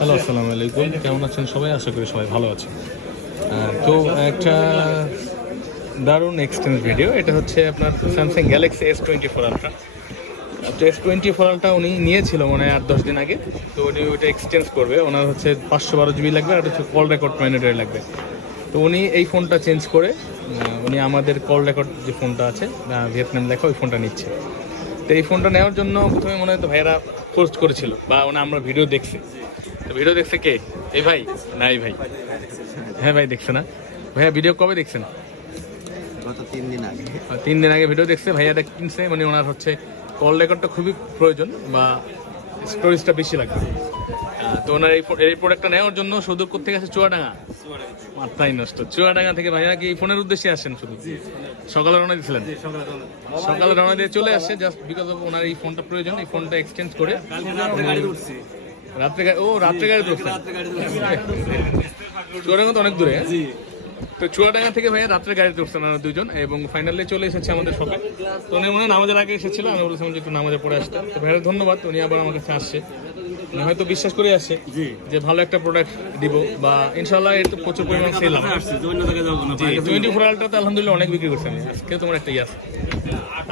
Hello, আসসালামু আলাইকুম। কেমন আছেন সবাই? আশা করি সবাই ভালো আছেন। তো একটা দারুণ এক্সটেন্স ভিডিও। এটা হচ্ছে আপনার স্যামসাং গ্যালাক্সি S24 আলট্রা। তো S24 আলট্রা উনি নিয়েছিল মনে হয় 8-10 দিন আগে। তো উনি ওইটা এক্সচেঞ্জ করবে। ওনার হচ্ছে 512 জিবি লাগবে, আর হচ্ছে কল রেকর্ড ম্যান্ডেটরি লাগবে। তো উনি এই ফোনটা চেঞ্জ করে উনি আমাদের কল রেকর্ড যে ফোনটা আছে ভিয়েতনাম লেখা, ওই ফোনটা নিচ্ছে। তো এই ফোনটা নেওয়ার জন্য প্রথমে মনে হয় তো ভাইয়েরা পোস্ট করেছিল, বা আমরা ভিডিও দেখছি। তো ভিডিও দেখছে কে? এই ভাই না এই ভাই? হ্যাঁ ভাই, দেখছে না ভাইয়া? ভিডিও কবে দেখছেন? গত 3 দিন আগে। 3 দিন আগে ভিডিও দেখছে। ভাইয়াটা কিনছে, মানে ওনার হচ্ছে কল রেকর্ডটা খুবই প্রয়োজন, বা স্টোরেজটা বেশি লাগবে। তো ওনার এই প্রোডাক্টটা নেওয়ার জন্য শুধু কোথেকে আছে? চুয়াডাঙ্গা। মাথাই নষ্ট! চুয়াডাঙ্গা থেকে ভাইয়া কি এই ফোনের উদ্দেশ্যে আসেন? শুধু সকালে রওনা দিয়েছিলেন? সকালে রওনা দিয়ে চলে আসছে জাস্ট বিকজ অফ ওনার এই ফোনটা প্রয়োজন। এই ফোনটা এক্সচেঞ্জ করে রাত্রে গাড়ি ধরছেন? চুয়াডাঙ্গা তো অনেক দূরে। তো চুয়াডাঙ্গা থেকে ভাইয়া রাত্রে গাড়িতে উঠছেন আমরা দুজন, এবং ফাইনালি চলে এসেছে আমাদের শপে। তো উনি মনে হয় নামাজের আগে এসেছিল, আমি বলেছিলাম যে একটু নামাজে পড়ে আসতে। তো ভাইয়া ধন্যবাদ, উনি আবার আমার কাছে আসছে। উনি হয়তো বিশ্বাস করে আসছে যে ভালো একটা প্রোডাক্ট দিব, বা ইনশাল্লাহ এর তো প্রচুর পরিমাণ সেল হবে। 24 আলট্রাতে আলহামদুলিল্লাহ অনেক বিক্রি করছে। আমি আজকে তোমার একটা আছে,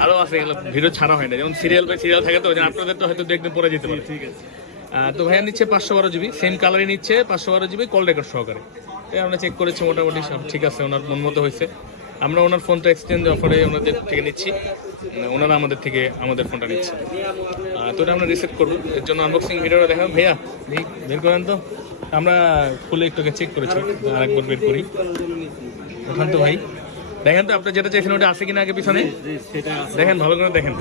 আরও আছে, এগুলো ভিডিও ছাড়া হয় না। যেমন সিরিয়াল বাই সিরিয়াল থাকে, তো আপনাদের তো হয়তো দেখবেন পরে যেতে পারে। ঠিক আছে। তো ভাইয়া নিচ্ছে 512 জিবি, সেম কালারই নিচ্ছে 512 জিবি কল রেকর্ড সহকারে। আমরা চেক করেছি, মোটামুটি সব ঠিক আছে, ওনার মন মতো হয়েছে। আমরা ওনার ফোনটা এক্সচেঞ্জ অফারে ওনাদের থেকে নিচ্ছি, ওনারা আমাদের থেকে আমাদের ফোনটা নিচ্ছে। তো এটা আমরা রিসেট করবো, এর জন্য আনবক্সিং ভিডিওটা দেখাবো। ভাইয়া বের করেন তো, আমরা খুলে একটু চেক করেছি, আরেকবার বের করি। ওখান তো ভাই দেখেন তো, আপনি যেটা চাইছেন ওটা আছে কিনা আগে পিছনে দেখেন, ভালো করে দেখেন।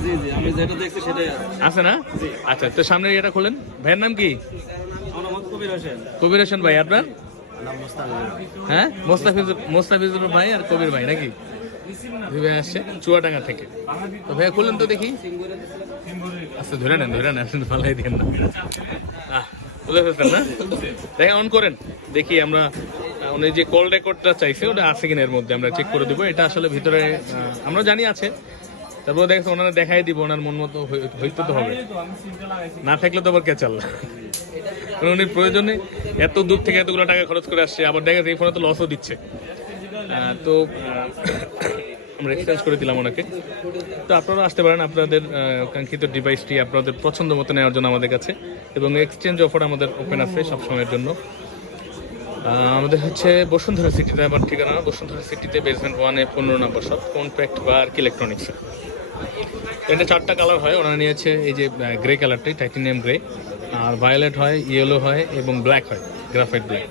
আছে না? আচ্ছা, তো সামনে এটা খোলেন। ভাইয়ের নাম কি? কবির হোসেন ভাই। আপনার? হ্যাঁ, মোস্তাফিজুর ভাই আর কবির ভাই নাকি? ভাই আসছে চুয়াডাঙ্গা থেকে। তো ভাইয়া খুললেন তো দেখি। আচ্ছা, ধরে নেন ভালোই দেন না। খুলে ফেলছেন না? দেখেন, অন করেন দেখি। আমরা উনি যে কল রেকর্ডটা চাইছে ওটা আছে কিনা এর মধ্যে আমরা চেক করে দিব। এটা আসলে ভিতরে আমরা জানি আছে, তারপর দেখছি ওনারা দেখাই দিব। ওনার মন মতো হইতে তো হবে, না থাকলে তো আবার কে চাল। উনি প্রয়োজনে এত দূর থেকে এতগুলো টাকা খরচ করে আসছে, আবার দেখা যায় এই ফোনে তো লসও দিচ্ছে। তো আমরা এক্সচেঞ্জ করে দিলাম ওনাকে। তো আপনারা আসতে পারেন আপনাদের কাঙ্ক্ষিত ডিভাইসটি আপনাদের পছন্দ মতো নেওয়ার জন্য আমাদের কাছে, এবং এক্সচেঞ্জ অফার আমাদের ওপেন আছে সবসময়ের জন্য। আমাদের হচ্ছে বসুন্ধরা সিটিতে, আমার ঠিকানা বসুন্ধরা সিটিতে, বেসমেন্ট 1-এ 15 নম্বর শপ, কম্প্যাক্ট বা আরকি ইলেকট্রনিক্স। এটা 4টা কালার হয়, ওনারা নিয়েছে এই যে গ্রে কালারটাই, টাইটানিয়াম গ্রে, আর ভায়োলেট হয়, ইয়েলো হয়, এবং ব্ল্যাক হয়, গ্রাফাইট ব্ল্যাক।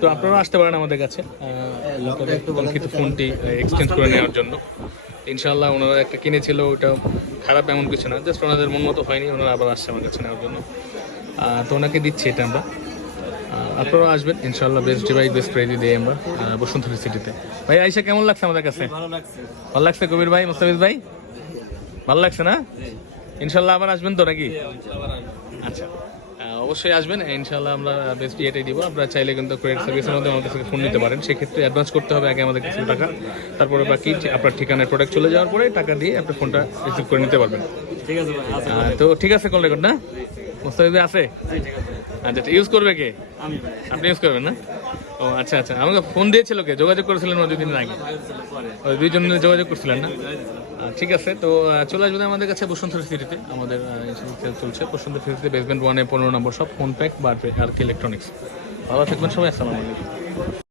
তো আপনারা আসতে পারেন আমাদের কাছে কাঙ্ক্ষিত ফোনটি এক্সচেঞ্জ করে নেওয়ার জন্য। ইনশাল্লাহ ওনারা একটা কিনেছিল, ওটা খারাপ এমন কিছু না, জাস্ট ওনাদের মন মতো হয়নি, ওনারা আবার আসছে আমার কাছে নেওয়ার জন্য। তো ওনাকে দিচ্ছি এটা আমরা। আপনারাও আসবেন ইনশাল্লাহ, বেস্ট ডিভাইস বেস্ট প্রাইজে দিই আমরা বসুন্ধরা সিটিতে। ভাই আইসা কেমন লাগছে আমাদের কাছে? ভালো লাগছে কবির ভাই, মোস্তাফিজ ভাই? ভালো লাগছে না? ইনশাল্লাহ আবার আসবেন তো নাকি? আচ্ছা, অবশ্যই আসবেন ইনশাল্লাহ। আমরা বেস্ট এটাই দিব। আপনারা চাইলে কিন্তু ক্রেডিট সার্ভিসের মধ্যে আমাদের থেকে ফোন নিতে পারেন। সেক্ষেত্রে অ্যাডভান্স করতে হবে আগে আমাদের কিছু টাকা, তারপরে বাকি আপনার ঠিকানায় প্রোডাক্ট চলে যাওয়ার পরে টাকা দিয়ে আপনি ফোনটা রিসিভ করে নিতে পারবেন। ঠিক আছে ভাই। তো ঠিক আছে, কল রেকর্ড না মোস্তাফিজ আছে? আচ্ছা, ইউজ করবে কে? আপনি ইউজ করবেন না? ও আচ্ছা আচ্ছা, আমাকে ফোন দিয়েছিল কে? যোগাযোগ করেছিলেন 2 দিন আগে? ওই 2 জন যোগাযোগ করছিলেন না? ঠিক আছে। তো চলে আসবেন আমাদের কাছে বসুন্ধরা সিটিতে। আমাদের চলছে বসুন্ধরা সিটিতে, বেসমেন্ট 1-এ 15 নম্বর সব, কম্প্যাক্ট বা আরকি ইলেকট্রনিক্স। ভালো থাকবেন সবাই, আসসালামু আলাইকুম।